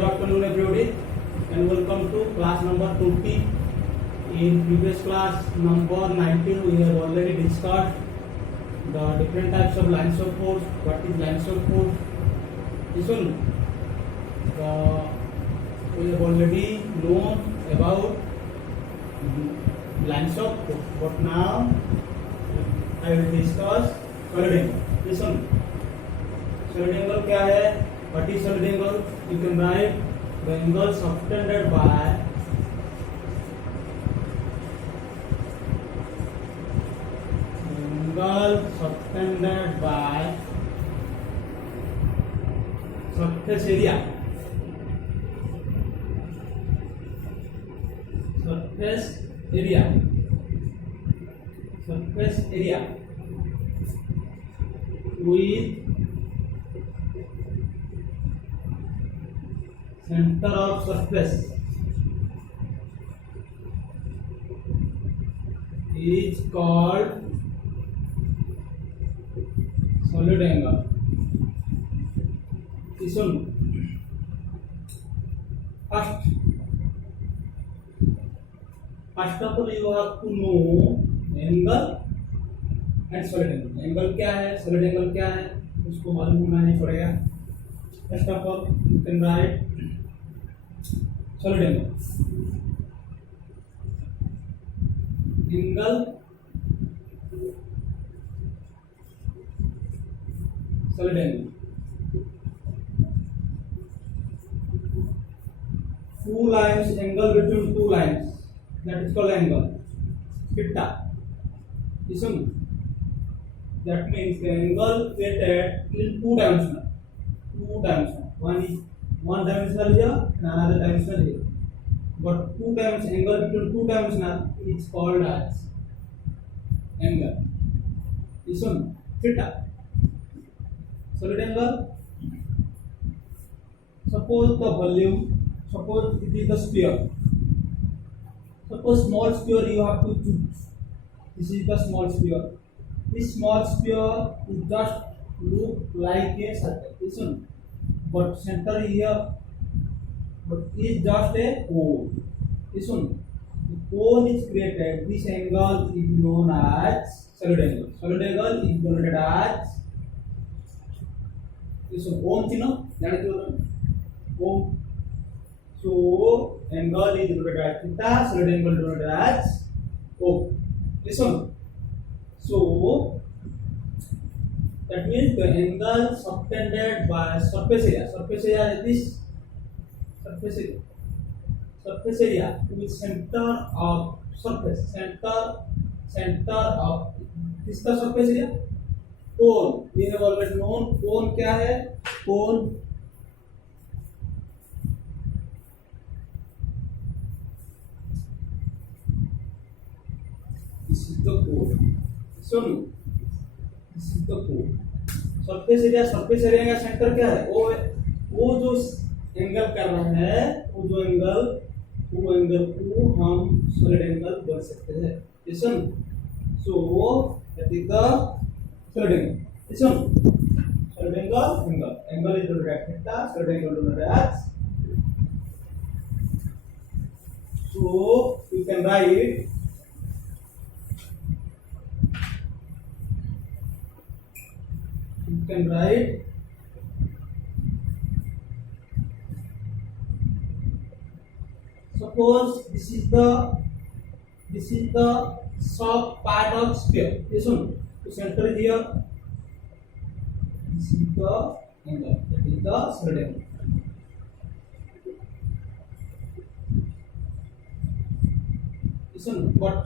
Good afternoon everybody and welcome to class number 20. In previous class number 19 we have already discussed the different types of lines of force. What is lines of force? This one we have already known about lines of force, but now I will discuss solid angle. This one solid angle क्या है? What is solid angle? You can write the angle subtended by surface area. Surface area with center of surface is called solid angle. Listen. First of all you have to know angle and solid angle. Angle क्या है, solid angle क्या है, उसको मालूम होना नहीं पड़ेगा. First of all you can write solid angle. Solid angle. Two lines, angle between two lines, that is called angle. Theta. Listen. That means the angle created in two dimensional. One is one dimensional here and another dimensional here. But two dimensional angle between two dimensional is called as angle. Listen. Theta. Solid angle. Suppose the volume. Suppose it is the sphere. Suppose small sphere you have to choose. This is the small sphere. This small sphere is just look like a circle. Listen. But center here, but is just a cone. Listen. The cone is created. This angle is known as solid angle. Solid angle is denoted as. Listen. Cone चिन्ह जाने दो. Cone. So angle is denoted as theta, solid angle denoted as O. Listen. So that means the angle subtended by surface area. Surface area is this. Surface area with center of surface. Center of this का surface area. Cone. We have already known cone क्या है. Cone this is the cone. So this is the cone. Surface area का centre क्या है? वो जो angle कर रहा है, वो एंगल को हम सॉलिड एंगल बोल सकते हैं. Listen. So that is the solid angle. Listen. Solid angle is denoted as theta, solid angle denoted as. So you can write suppose this is the soft part of sphere. Listen. The center is here. This is the angle. That is the solid angle. Listen. But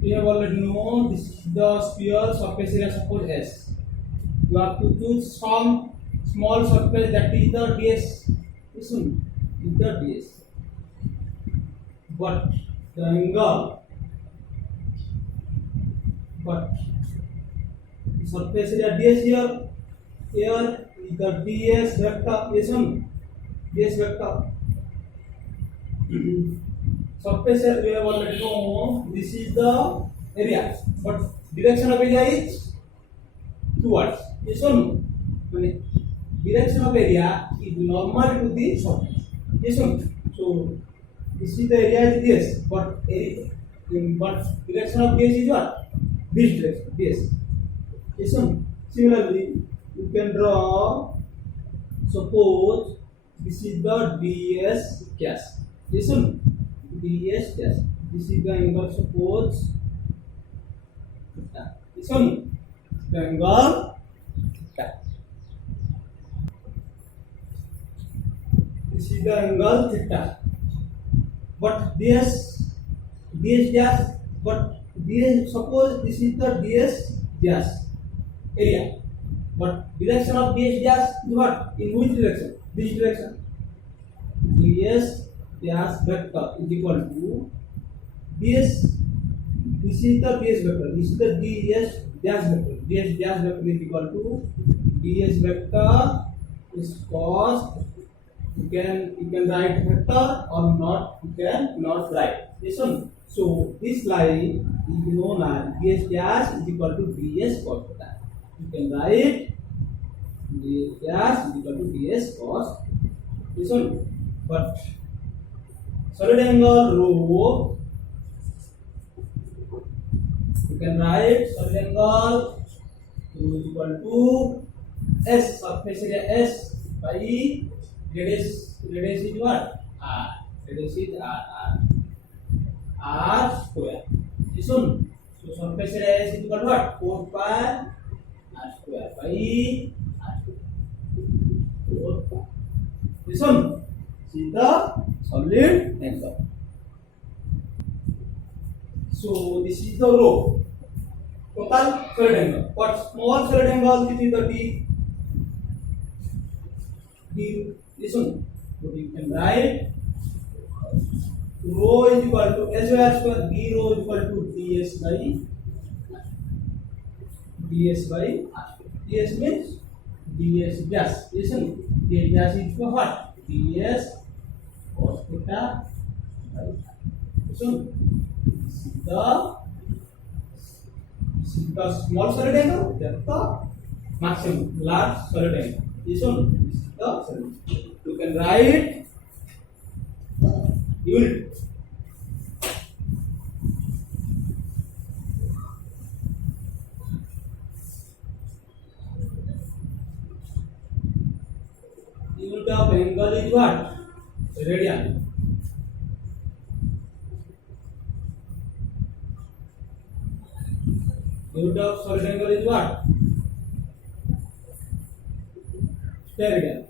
we have already known this is the sphere. Surface area suppose S. You have to choose some small surface, that is the ds. Listen, is the ds. But the angle, but the surface area ds here is the ds vector. Listen, ds vector. Surface area we have already known. This is the area, but direction of area is towards. Yes or no? direction of area is normal to the surface. Listen. So this is the area is this, but direction of this is what? This direction. This. Listen. Similarly, you can draw. Suppose this is the ds gas. Listen. ds gas. This is the angle. Suppose. Listen. The angle. This is the angle theta. But ds gas. But ds. Suppose this is the ds gas area. But direction of ds gas is what? In which direction? This direction. ds gas vector is equal to ds. This is the ds vector. This is the ds gas vector. ds gas vector is equal to ds vector is cos. You can write vector or not. You can not write. Listen. So this line is known as ds gas is equal to ds cos theta. You can write ds gas is equal to ds cos. Listen. But solid angle rho, you can write solid angle rho is equal to s, surface area s by radius is what? R. Radius is R square. Listen. So surface area s is equal to what? 4 pi R square by R square. 4 pi. Listen. See the solid angle. So this is the rho. Total solid angle. But small solid angle, this is the d. Listen. So you can write rho is equal to s square. D rho is equal to ds by r. ds means ds gas. Listen. ds gas is equal to what? ds cos theta by r. Listen. This is the small solid angle. That's the maximum large solid angle. Listen. This is the solid. You can write unit. Unit of angle is what? Radian. Unit of solid angle is what? Radian.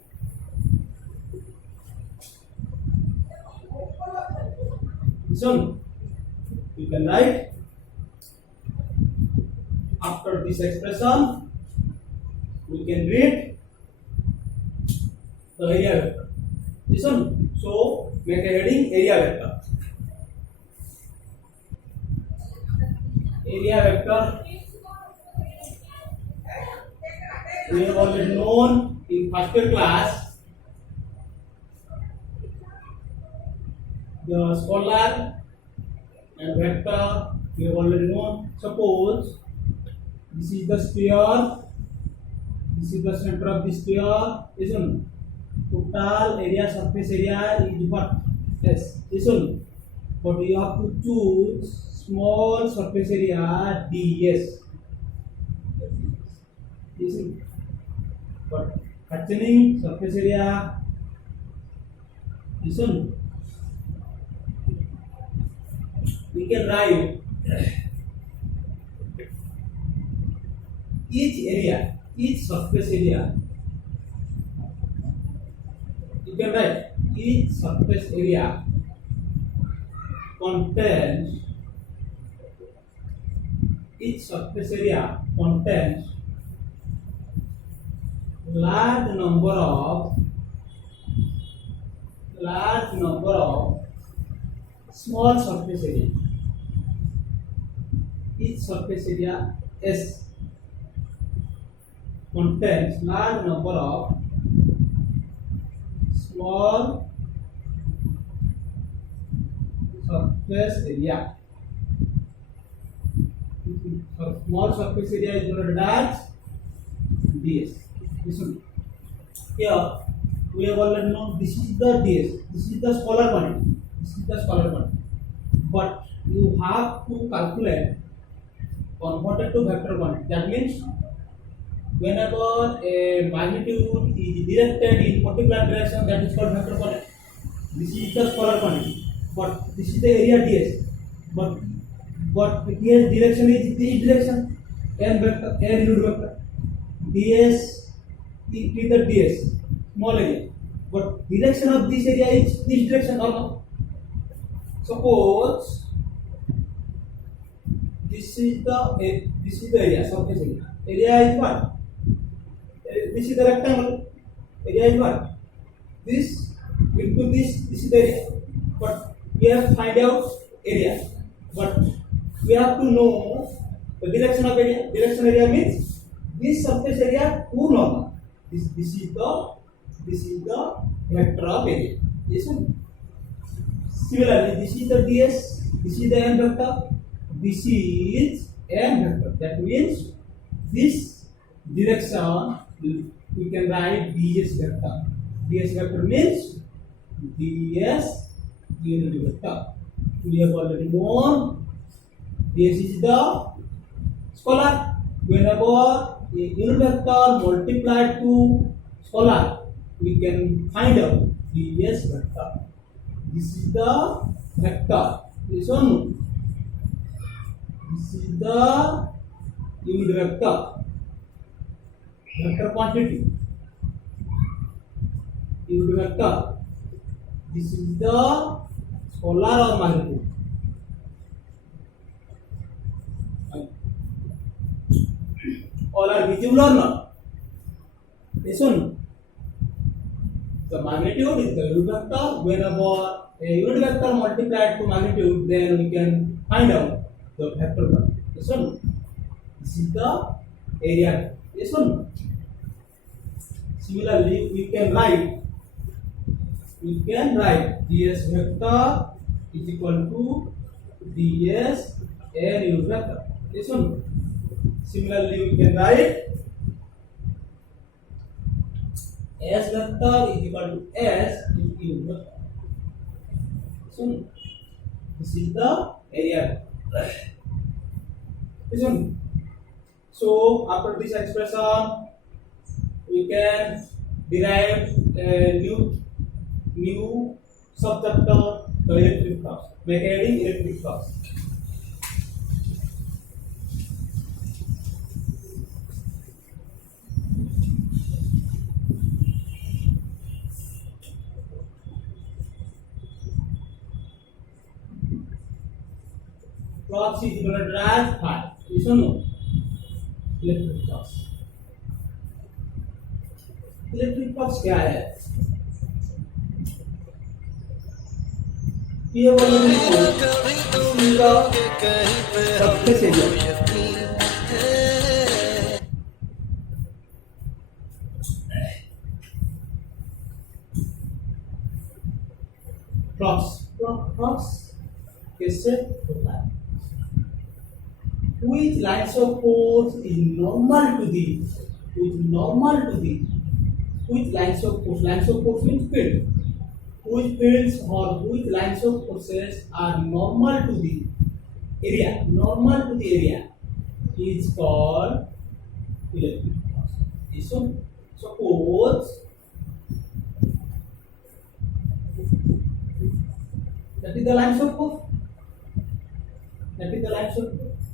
So you can write after this expression, we can read the area vector. Listen. So make a heading area vector. Area vector we have already known in first class. The scalar and vector we have already known. Suppose this is the sphere, this is the center of the sphere. Listen. Total area, surface area is what? S. Listen. But you have to choose small surface area ds. Listen. But concerning surface area, listen. We can write each area, each surface area. You can write each surface area contains large number of small surface area. Each surface area S contains large number of small surface area. Small surface area is denoted as ds. Listen. Here we have already known this is the ds, this is the scalar quantity, this is the scalar quantity. But you have to calculate converted to vector quantity. That means whenever a magnitude is directed in particular direction, that is called vector quantity. This is the scalar quantity, but this is the area ds. But here direction is this direction, n vector, n unit vector. ds is the ds, small area. But direction of this area is this direction or not. Suppose this is the area, surface area. Area is what? This is the rectangle. Area is what? This into this is the area. But we have to find out area. But we have to know the direction of area. Direction area means this surface area to normal. This is the vector of area. Yes. Similarly, this is the ds. This is the n vector. This is n vector. That means this direction we can write ds vector. Ds vector means ds unit vector. We have already known ds is the scalar. Whenever a unit vector multiplied to scalar, we can find out ds vector. This is the vector. This one. This is the unit vector. Vector quantity. Unit vector. This is the scalar or magnitude. All are visible or not? Listen. The magnitude is the unit vector. Whenever a unit vector multiplied to magnitude, then we can find out the vector quantity. Listen. This is the area. Listen. Similarly, we can write ds vector is equal to ds n unit vector. Listen. Similarly, we can write s vector is equal to s into unit vector. So this is the area. Listen. So after this expression, we can derive a new subchapter, the electric flux, mechanism electric flux. Flux is equal to as phi. Yes or no? Electric flux. Electric flux क्या है? ये वाला इसका surface area flux कैसे होता है? Which lines of force is normal to the which lines of force means field. Which fields or which lines of forces are normal to the area is called electric flux. So suppose that is the lines of force.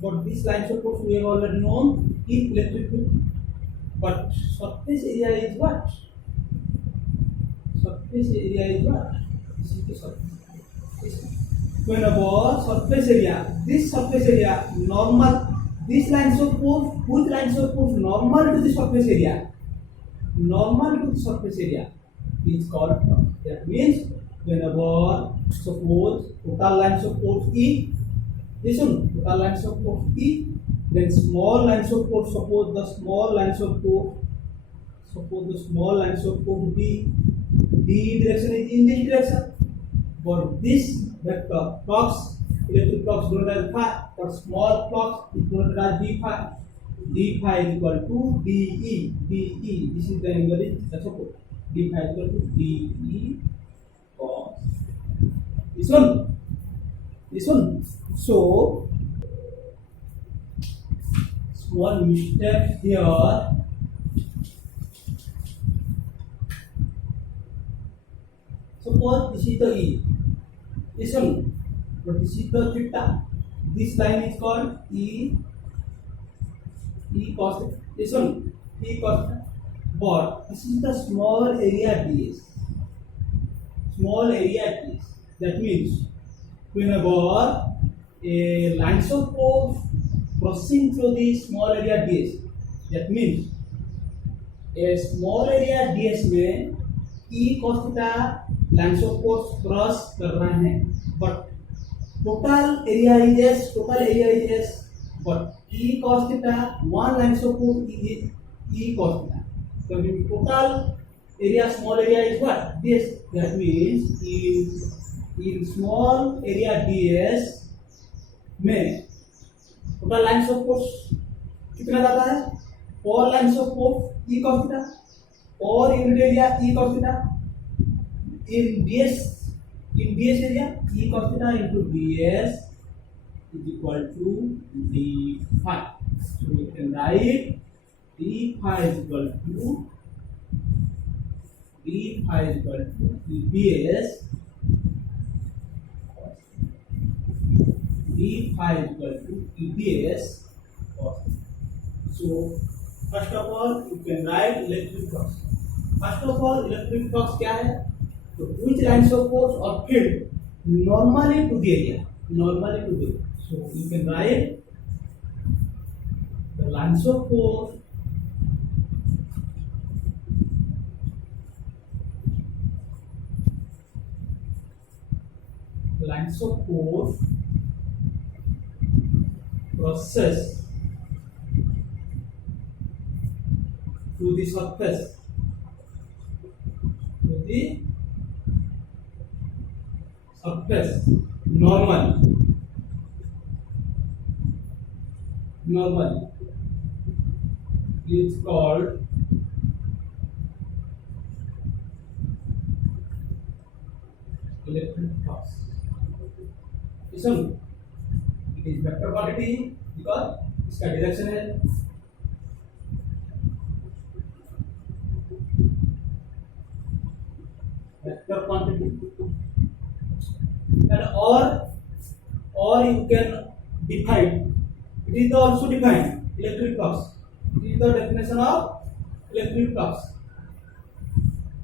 But these lines of force we have already known is electric field. But surface area is what? This is the surface. Whenever surface area, this surface area normal, these lines of force, which lines of force normal to the surface area? Normal to the surface area is called flux. That means whenever suppose total lines of force E, listen, total lines of force E, then small lines of force, suppose the small lines of force B, D direction is in this direction. But this vector flux, electric flux denoted as phi, but small flux is denoted as d phi. D phi is equal to DE. This is the angle is the support. d phi is equal to de cos. This one. So small mistake here. Suppose this is the E. This one, but this is the theta. This line is called E cos theta. This one, E cos theta. But this is the small area ds. Small area ds. That means whenever a lines of force crossing through the small area ds, that means a small area ds में E cos theta lines of force cross कर रहे हैं, but total area is S, but E cos theta one lines of force is E cos theta. So the total area, small area is what? Ds. That means in small area ds में total lines of force कितना जाता है? 4 lines of force E cos theta और unit area E cos theta. In ds area E cos theta into ds is equal to d phi. So we can write d phi is equal to ds. d phi is equal to ds. So first of all you can write electric flux. First of all electric flux क्या है? So which lines of force or field normally to the area? So you can write the lines of force process to the surface normal is called electric flux. Listen, it is vector quantity because इसका direction है vector quantity. And or you can define, it is also defined electric flux. It is the definition of electric flux.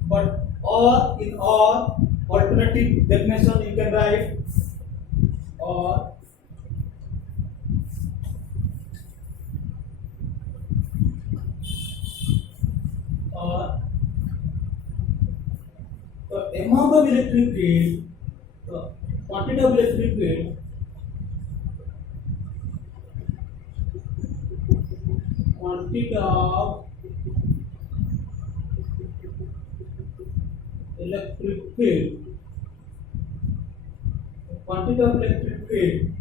But or in or alternative definition you can write or the amount of electric field, the quantity of electric field quantity of electric field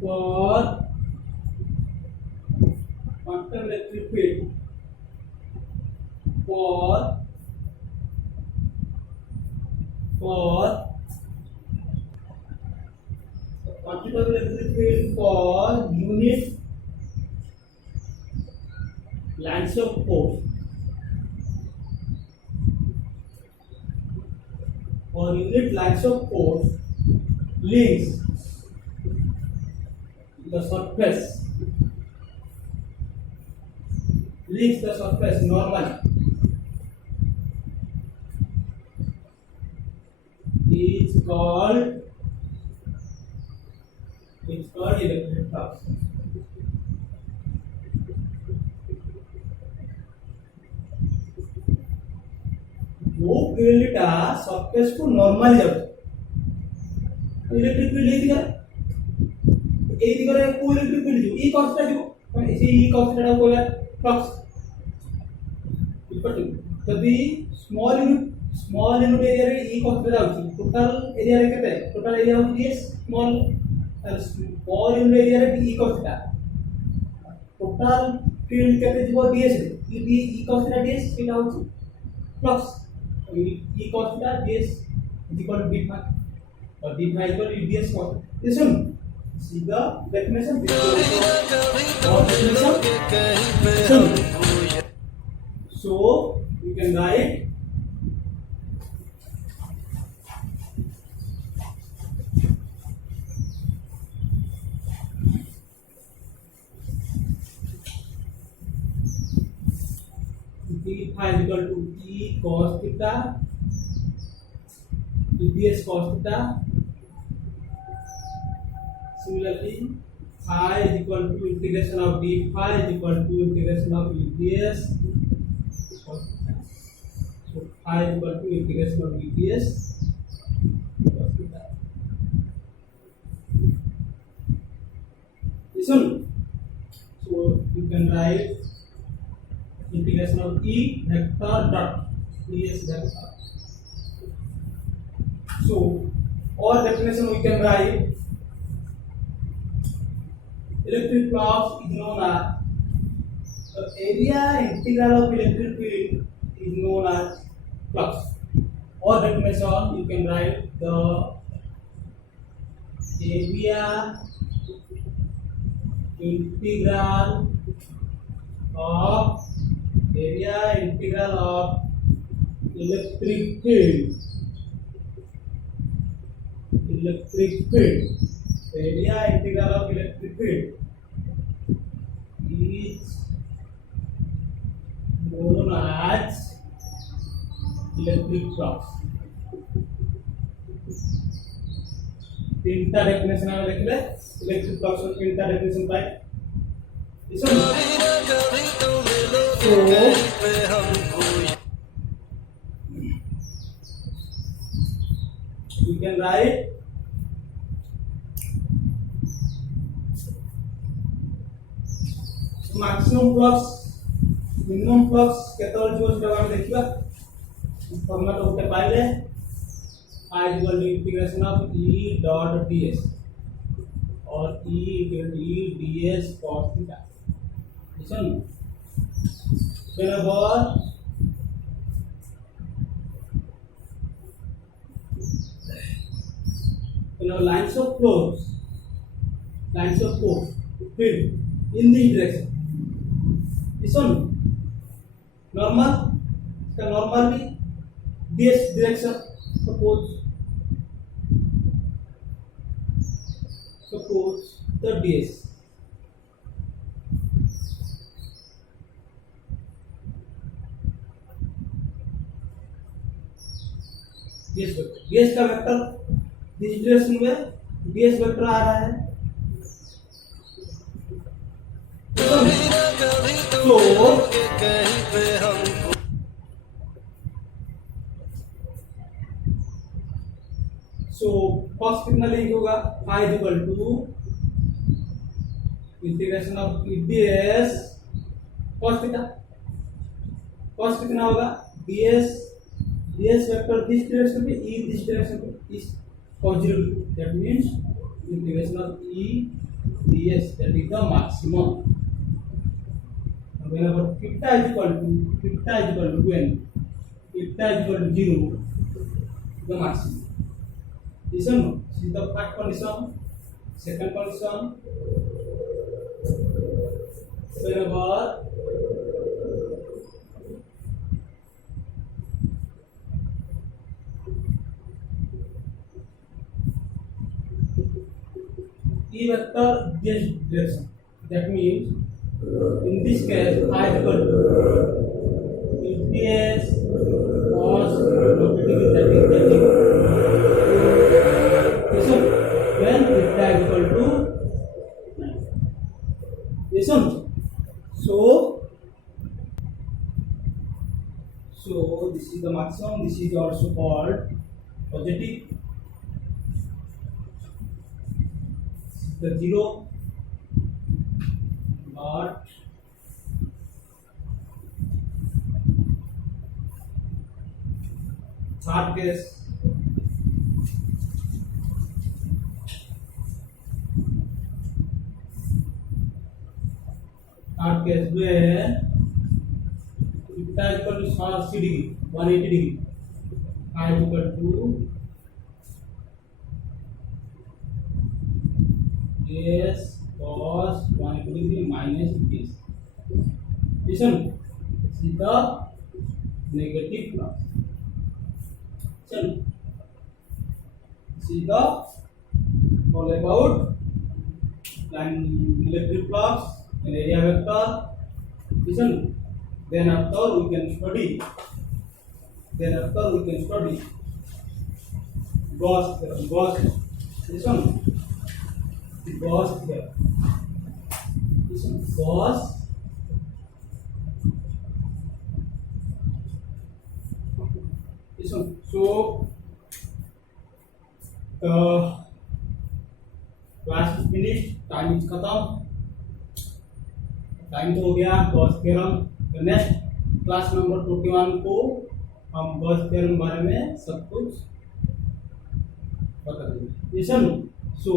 for quantum electric field for quantity of electric field for unit lines of force links the surface normal is called electric flux. जो फील्डटा surface को normal जाउछ electric field ए दिगरे को electric field जो E cos ता जो ऐसे E cos ता को flux equal to यदि स्मॉल यूनिट एरिया रे ई कॉस ता जाउछ टोटल एरिया रे केते टोटल एरिया होती है स्मॉल यूनिट एरिया रे ई कॉस ता total field କେତେ ଯିବ ds ରେ e cos theta ds ଏଟା ହଉଛି flux e cos theta ds is equal to d phi or d phi equal to ds cos listen see the definition or definition so you can write d phi is equal to e cos theta ds cos theta. Similarly, phi is equal to integration of d phi is equal to integration of ds cos theta. So phi is equal to integration of ds cos theta. Listen. So you can write integration of e vector dot ds vector. So or definition we can write electric flux is known as the area integral of electric field is known as flux. Or definition you can write the area integral of electric field area integral of electric field is known as electric flux. तीनटा definition आवे देखले electric flux और तीनटा definition पाए इसमें we can write maximum flux minimum flux केतल जो सेटा हम देखिबा फॉर्मूला तो होते पाइले I is equal to integration of E dot ds or E equal to E ds cos theta. Listen. Whenever lines of force field in this direction. Listen. Normally this direction. Suppose the ds का vector this direction में ds vector आ रहा है so cos कितना link होगा phi is equal to integration of ds cos theta cos कितना होगा ds vector this direction पे e this direction पे इस cos0 that means integration of e ds that is the maximum whenever theta is equal to when theta is equal to 0 the maximum. Listen, this is the first condition. Second condition, whenever E vector this direction, that means in this case I is equal to ds cos locating is that is when theta is equal to listen so this is the maximum, this is also called positive, the zero but third case Third case where theta is equal to 60 degree, 180 degree. I is equal to s cos 180 degree minus this. Listen, this is the negative flux. Listen, this is the all about line electric flux and area vector. Listen, then after we can study. Gauss theorem. Listen, Gauss theorem. Listen, Gauss. Listen, so the class is finished. Time is खत्म. Time तो हो गया Gauss theorem. तो next class number 21 को हम Gauss theorem बारे में सब कुछ बता देंगे. Listen, so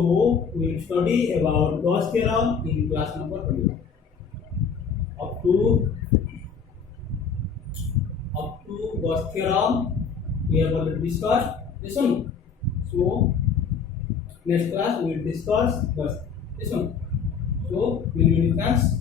we will study about Gauss theorem in class number 21. up to Gauss theorem we have already discussed. Listen, so next class we will discuss gauss. Listen, so many thanks.